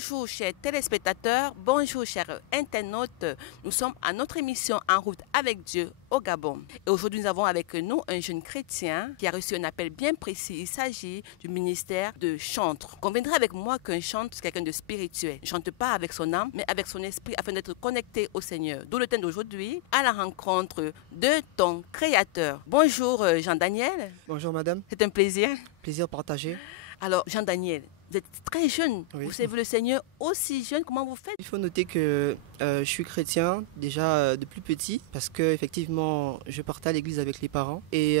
Bonjour chers téléspectateurs, bonjour chers internautes. Nous sommes à notre émission En route avec Dieu au Gabon. Et aujourd'hui nous avons avec nous un jeune chrétien qui a reçu un appel bien précis. Il s'agit du ministère de chantre. Conviendrez avec moi qu'un chantre c'est quelqu'un de spirituel. Il ne chante pas avec son âme mais avec son esprit afin d'être connecté au Seigneur. D'où le thème d'aujourd'hui, à la rencontre de ton Créateur. Bonjour Jean-Daniel. Bonjour madame. C'est un plaisir. Plaisir partagé. Alors Jean-Daniel, vous êtes très jeune, Oui. vous servez le Seigneur aussi jeune, comment vous faites? Il faut noter que je suis chrétien déjà de plus petit parce que effectivement je partais à l'église avec les parents et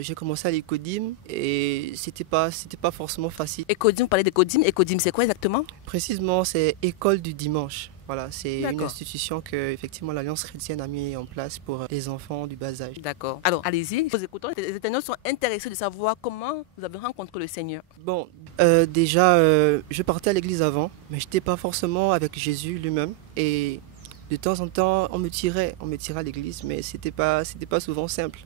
j'ai commencé à l'écodim et c'était pas forcément facile. Écodim, vous parlez d'écodim. Écodim, c'est quoi exactement? Précisément, c'est école du dimanche. Voilà, c'est une D'accord. institution que effectivement l'Alliance chrétienne a mis en place pour les enfants du bas âge. D'accord. Alors, allez-y, vous écoutons. Les internautes sont intéressés de savoir comment vous avez rencontré le Seigneur. Bon, déjà je partais à l'église avant, mais je n'étais pas forcément avec Jésus lui-même et de temps en temps on me tirait à l'église, mais c'était pas souvent simple.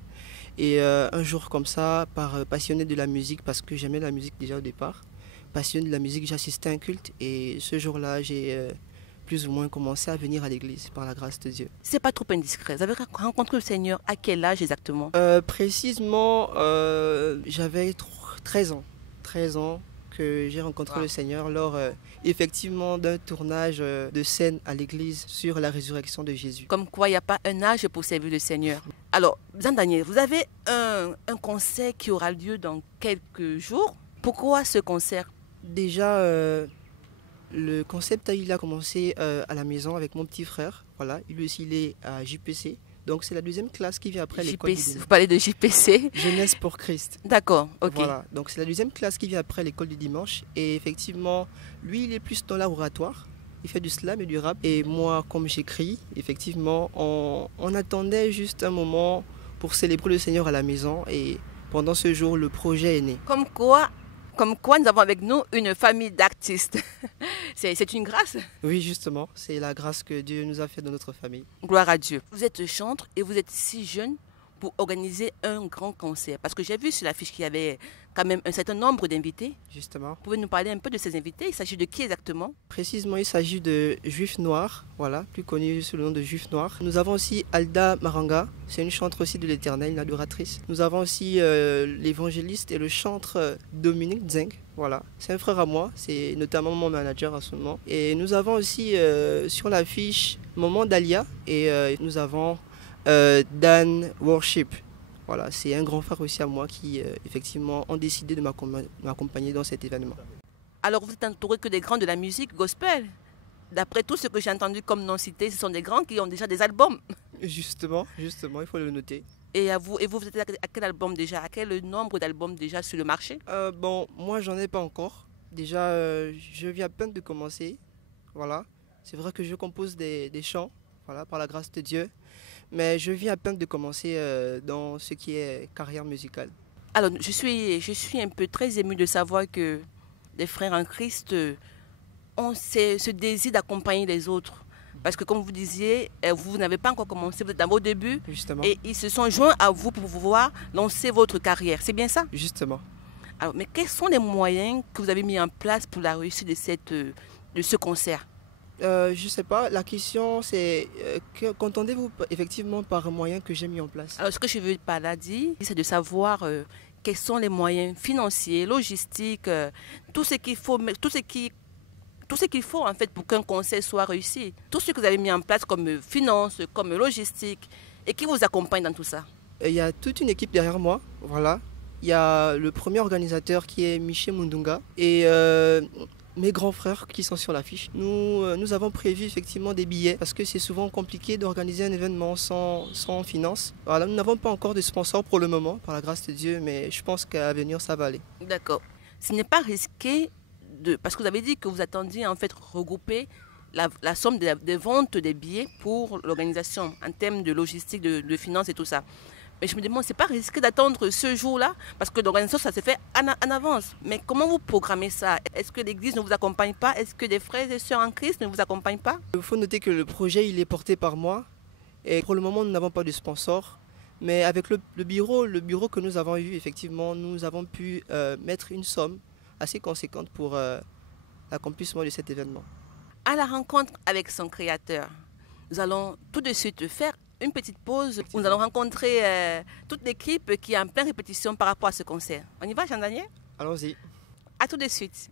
Et un jour comme ça, par passionné de la musique, parce que j'aimais la musique déjà au départ, passionné de la musique, j'assistais à un culte et ce jour-là j'ai plus ou moins commencé à venir à l'église par la grâce de Dieu. C'est pas trop indiscret. Vous avez rencontré le Seigneur à quel âge exactement? Précisément, j'avais 13 ans. 13 ans que j'ai rencontré Wow. le Seigneur lors effectivement d'un tournage de scène à l'église sur la résurrection de Jésus. Comme quoi, il n'y a pas un âge pour servir le Seigneur. Alors, Jean-Daniel, vous avez un concert qui aura lieu dans quelques jours. Pourquoi ce concert? Déjà, le concept il a commencé à la maison avec mon petit frère. Voilà, lui aussi il est à JPC. Donc c'est la deuxième classe qui vient après l'école du JPC, vous dimanche. parlez de JPC? Jeunesse pour Christ. D'accord, ok. Voilà, donc c'est la deuxième classe qui vient après l'école du dimanche. Et effectivement, lui, il est plus dans l'oratoire. Il fait du slam et du rap. Et moi, comme j'écris, effectivement, on attendait juste un moment pour célébrer le Seigneur à la maison. Et pendant ce jour, le projet est né. Comme quoi, nous avons avec nous une famille d'artistes. C'est une grâce. Oui, justement, c'est la grâce que Dieu nous a fait dans notre famille. Gloire à Dieu. Vous êtes chantre et vous êtes si jeune pour organiser un grand concert. Parce que j'ai vu sur l'affiche qu'il y avait quand même un certain nombre d'invités. Justement. Vous pouvez nous parler un peu de ces invités? Il s'agit de qui exactement? Précisément, il s'agit de Juifs Noirs, voilà, plus connu sous le nom de Juifs Noirs. Nous avons aussi Alda Maranga, c'est une chantre aussi de l'Éternel, une adoratrice. Nous avons aussi l'évangéliste et le chantre Dominique Zeng, voilà. C'est un frère à moi, c'est notamment mon manager à ce moment. Et nous avons aussi sur l'affiche Maman Dalia et nous avons Dan Worship. Voilà, c'est un grand frère aussi à moi qui effectivement ont décidé de m'accompagner dans cet événement. Alors vous êtes entouré que des grands de la musique gospel. D'après tout ce que j'ai entendu comme non cité, ce sont des grands qui ont déjà des albums. Justement, il faut le noter. Et vous êtes à quel album déjà? À quel nombre d'albums déjà sur le marché? Bon, moi j'en ai pas encore. Déjà, je viens à peine de commencer. Voilà. C'est vrai que je compose des chants, voilà, par la grâce de Dieu. Mais je viens à peine de commencer dans ce qui est carrière musicale. Alors je suis un peu très émue de savoir que les frères en Christ ont ce désir d'accompagner les autres. Parce que comme vous disiez, vous n'avez pas encore commencé, vous êtes dans vos débuts. Justement. Et ils se sont joints à vous pour pouvoir lancer votre carrière. C'est bien ça? Justement. Alors, mais quels sont les moyens que vous avez mis en place pour la réussite de ce concert? Je sais pas, la question c'est qu'entendez-vous effectivement par moyen que j'ai mis en place? Alors ce que je veux par là dire, c'est de savoir quels sont les moyens financiers, logistiques, tout ce qu'il faut, en fait pour qu'un concert soit réussi. Tout ce que vous avez mis en place comme finance, comme logistique, et qui vous accompagne dans tout ça? Il y a toute une équipe derrière moi, voilà. Il y a le premier organisateur qui est Miché Mundunga et mes grands frères qui sont sur l'affiche. Nous avons prévu effectivement des billets parce que c'est souvent compliqué d'organiser un événement sans finance. Voilà, nous n'avons pas encore de sponsors pour le moment, par la grâce de Dieu, mais je pense qu'à venir ça va aller. D'accord. Ce n'est pas risqué, parce que vous avez dit que vous attendiez en fait regrouper la somme des ventes des billets pour l'organisation en termes de logistique, de finances et tout ça. Mais je me demande, c'est pas risqué d'attendre ce jour-là? Parce que l'organisation, ça se fait en avance. Mais comment vous programmez ça? Est-ce que l'Église ne vous accompagne pas? Est-ce que des frères et sœurs en Christ ne vous accompagnent pas? Il faut noter que le projet il est porté par moi et pour le moment nous n'avons pas de sponsor. Mais avec le bureau que nous avons eu, effectivement, nous avons pu mettre une somme assez conséquente pour l'accomplissement de cet événement. À la rencontre avec son créateur, nous allons tout de suite faire une petite pause où nous allons rencontrer toute l'équipe qui est en pleine répétition par rapport à ce concert. On y va, Jean-Daniel? Allons-y. À tout de suite.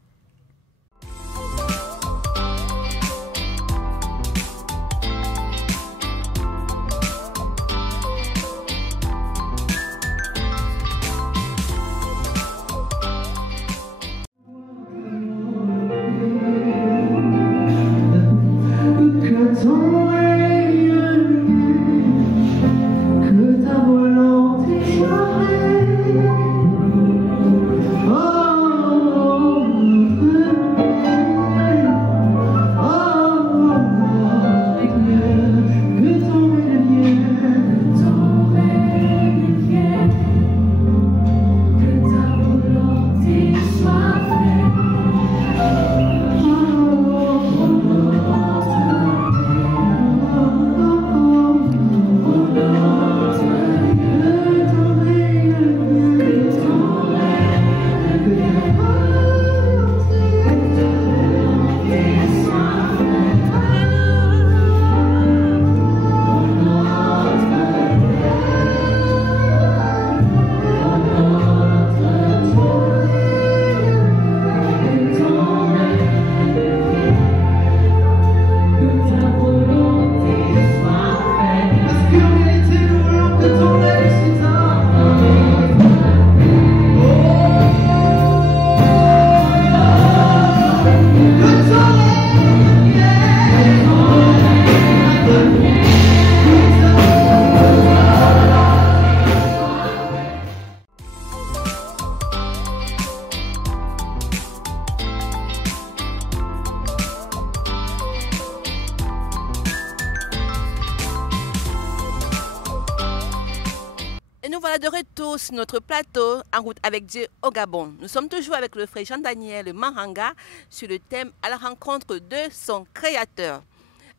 Et nous voilà de retour sur notre plateau en route avec Dieu au Gabon. Nous sommes toujours avec le frère Jean-Daniel Maranga sur le thème à la rencontre de son créateur.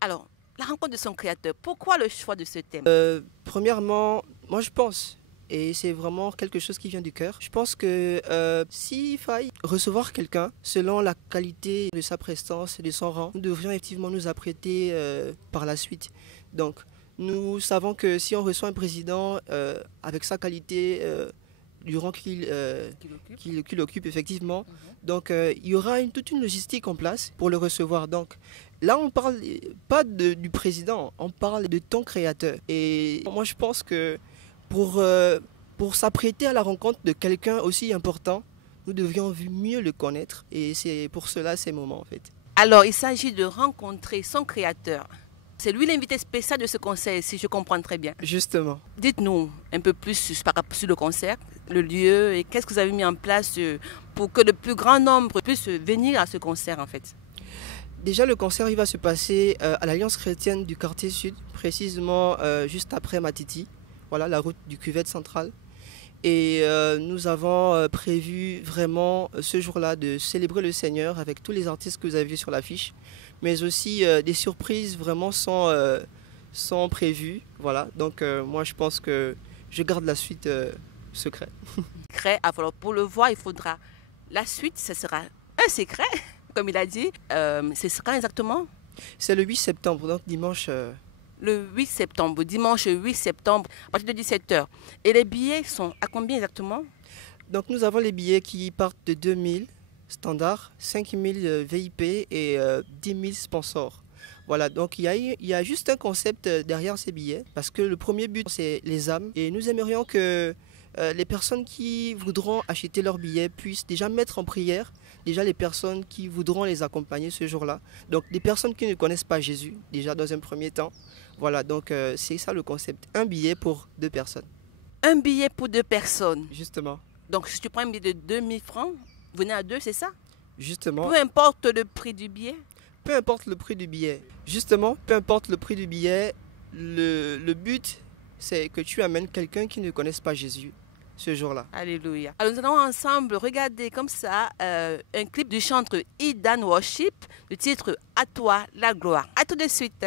Alors, la rencontre de son créateur, pourquoi le choix de ce thème? Premièrement, moi je pense, et c'est vraiment quelque chose qui vient du cœur, je pense que s'il faille recevoir quelqu'un selon la qualité de sa prestance et de son rang, nous devrions effectivement nous apprêter par la suite. Donc, nous savons que si on reçoit un président avec sa qualité du rang qu'il occupe effectivement, donc il y aura toute une logistique en place pour le recevoir. Donc là, on ne parle pas du président, on parle de ton créateur. Et moi, je pense que pour s'apprêter à la rencontre de quelqu'un aussi important, nous devions mieux le connaître. Et c'est pour cela ces moments en fait. Alors, il s'agit de rencontrer son créateur. C'est lui l'invité spécial de ce concert, si je comprends très bien. Justement. Dites-nous un peu plus sur le concert, le lieu et qu'est-ce que vous avez mis en place pour que le plus grand nombre puisse venir à ce concert en fait. Déjà, le concert il va se passer à l'Alliance chrétienne du quartier sud, précisément juste après Matiti, voilà la route du Cuvette central. Et nous avons prévu vraiment ce jour-là de célébrer le Seigneur avec tous les artistes que vous avez vus sur l'affiche. Mais aussi des surprises vraiment sont prévues. Voilà. Donc moi je pense que je garde la suite secret. Alors pour le voir, il faudra... La suite, ce sera un secret, comme il a dit. Ce sera exactement? C'est le 8 septembre, donc dimanche. Le 8 septembre, dimanche 8 septembre, à partir de 17h. Et les billets sont à combien exactement? Donc nous avons les billets qui partent de 2000 standard, 5000 VIP et 10 000 sponsors. Voilà, donc il y a juste un concept derrière ces billets, parce que le premier but, c'est les âmes. Et nous aimerions que les personnes qui voudront acheter leurs billets puissent déjà mettre en prière déjà les personnes qui voudront les accompagner ce jour-là. Donc des personnes qui ne connaissent pas Jésus, déjà dans un premier temps. Voilà, donc c'est ça le concept. Un billet pour 2 personnes. Un billet pour 2 personnes? Justement. Donc si tu prends un billet de 2000 francs, venez à 2, c'est ça? Justement. Peu importe le prix du billet? Peu importe le prix du billet. Justement, peu importe le prix du billet, le but, c'est que tu amènes quelqu'un qui ne connaisse pas Jésus ce jour-là. Alléluia. Alors nous allons ensemble regarder comme ça un clip du chanteur Idan Worship, le titre « À toi la gloire ». À tout de suite.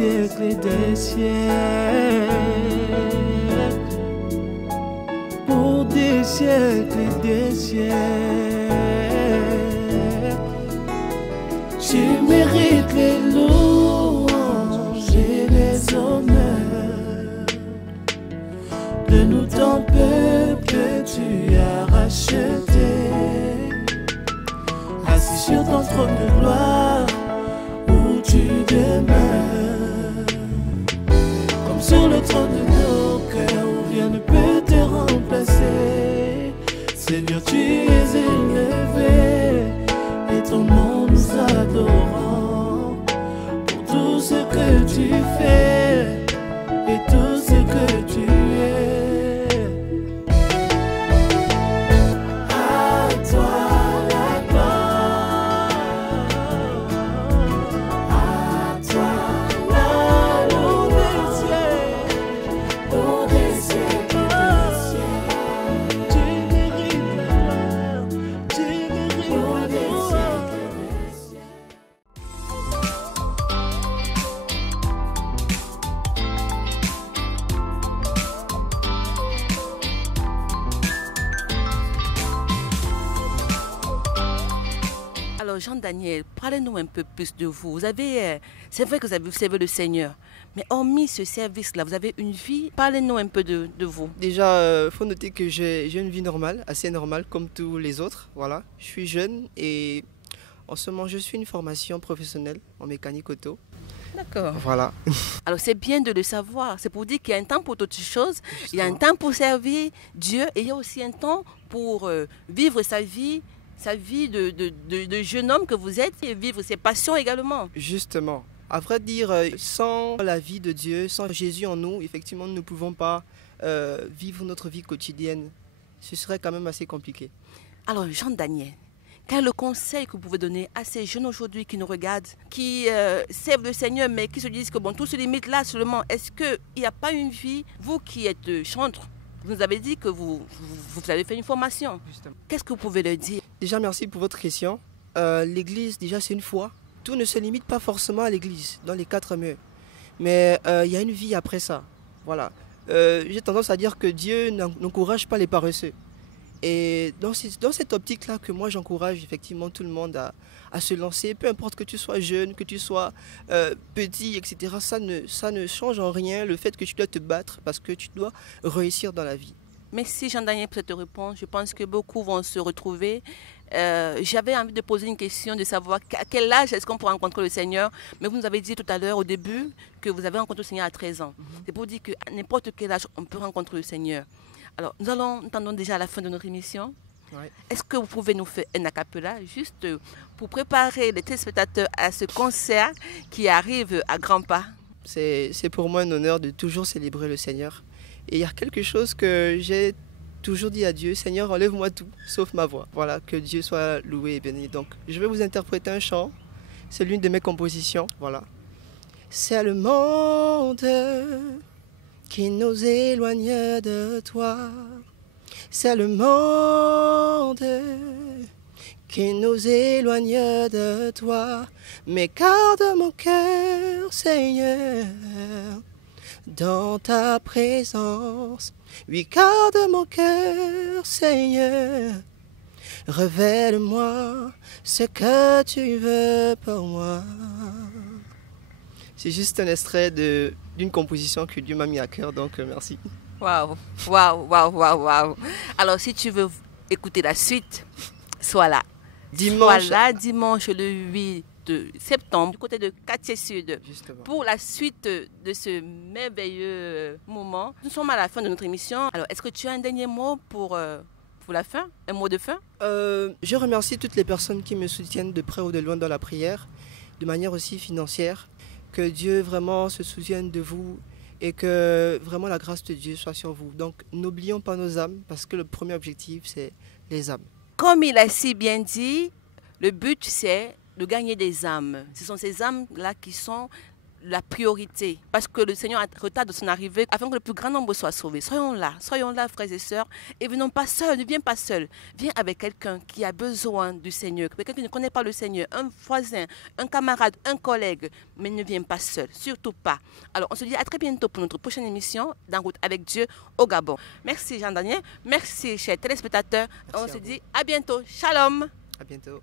siècles et des siècles, pour des siècles et des siècles. Tu mérites les louanges et les honneurs de nous ton peuple que tu as racheté, assis sur ton trône de gloire où tu demeures, comme sur le trône de nos cœurs où rien ne peut te remplacer. Seigneur, tu es élevé et ton nom nous adorons pour tout ce que tu fais et tout ce que tu es. À toi la gloire, à toi la louange pour des siècles et des siècles. Tu mérites la gloire, tu mérites la gloire. Alors Jean-Daniel, parlez-nous un peu plus de vous. Vous avez, c'est vrai que vous avez servi le Seigneur, mais hormis ce service-là, vous avez une vie. Parlez-nous un peu de vous. Déjà, il faut noter que j'ai une vie normale, assez normale comme tous les autres. Voilà. Je suis jeune et en ce moment, je suis une formation professionnelle en mécanique auto. D'accord. Voilà. Alors c'est bien de le savoir. C'est pour dire qu'il y a un temps pour toutes choses. Il y a un temps pour servir Dieu et il y a aussi un temps pour vivre sa vie de jeune homme que vous êtes et vivre ses passions également. Justement. À vrai dire, sans la vie de Dieu, sans Jésus en nous, effectivement, nous ne pouvons pas vivre notre vie quotidienne. Ce serait quand même assez compliqué. Alors Jean-Daniel, quel est le conseil que vous pouvez donner à ces jeunes aujourd'hui qui nous regardent, qui servent le Seigneur, mais qui se disent que bon, tout se limite là seulement. Est-ce qu'il n'y a pas une vie, vous qui êtes chantre, vous nous avez dit que vous avez fait une formation. Justement. Qu'est-ce que vous pouvez leur dire? Déjà, merci pour votre question. L'église, déjà, c'est une foi. Tout ne se limite pas forcément à l'église, dans les 4 murs. Mais il y a une vie après ça. Voilà. J'ai tendance à dire que Dieu n'encourage pas les paresseux. Et dans cette optique-là que moi j'encourage effectivement tout le monde à se lancer, peu importe que tu sois jeune, que tu sois petit, etc. Ça ne change en rien le fait que tu dois te battre parce que tu dois réussir dans la vie. Merci Jean-Daniel pour cette réponse. Je pense que beaucoup vont se retrouver. J'avais envie de poser une question, de savoir à quel âge est-ce qu'on peut rencontrer le Seigneur. Mais vous nous avez dit tout à l'heure au début que vous avez rencontré le Seigneur à 13 ans. C'est pour dire qu'à n'importe quel âge on peut rencontrer le Seigneur. Alors, nous attendons déjà à la fin de notre émission. Ouais. Est-ce que vous pouvez nous faire un acapella juste pour préparer les téléspectateurs à ce concert qui arrive à grands pas? C'est pour moi un honneur de toujours célébrer le Seigneur. Et il y a quelque chose que j'ai toujours dit à Dieu, Seigneur, enlève-moi tout, sauf ma voix. Voilà, que Dieu soit loué et béni. Donc, je vais vous interpréter un chant. C'est l'une de mes compositions. Voilà. C'est le monde qui nous éloigne de toi. C'est le monde qui nous éloigne de toi. Mais garde mon cœur, Seigneur, dans ta présence. Oui, garde mon cœur, Seigneur. Révèle-moi ce que tu veux pour moi. C'est juste un extrait d'une composition que Dieu m'a mis à cœur, donc merci. Waouh, waouh, waouh, waouh, waouh. Alors, si tu veux écouter la suite, sois là. Dimanche. Sois là, dimanche le 8 septembre, du côté de Quartier Sud. Justement. Pour la suite de ce merveilleux moment. Nous sommes à la fin de notre émission. Alors, est-ce que tu as un dernier mot pour la fin? Un mot de fin? Je remercie toutes les personnes qui me soutiennent de près ou de loin dans la prière, de manière aussi financière. Que Dieu vraiment se souvienne de vous et que vraiment la grâce de Dieu soit sur vous. Donc, n'oublions pas nos âmes parce que le premier objectif, c'est les âmes. Comme il a si bien dit, le but, c'est de gagner des âmes. Ce sont ces âmes-là qui sont la priorité, parce que le Seigneur retarde son arrivée afin que le plus grand nombre soit sauvé. Soyons là, frères et sœurs, et venons pas seuls, ne viens pas seul. Viens avec quelqu'un qui a besoin du Seigneur, quelqu'un qui ne connaît pas le Seigneur, un voisin, un camarade, un collègue, mais ne viens pas seul, surtout pas. Alors, on se dit à très bientôt pour notre prochaine émission d'En route avec Dieu au Gabon. Merci Jean-Daniel, merci chers téléspectateurs. On se dit à bientôt. Shalom. À bientôt.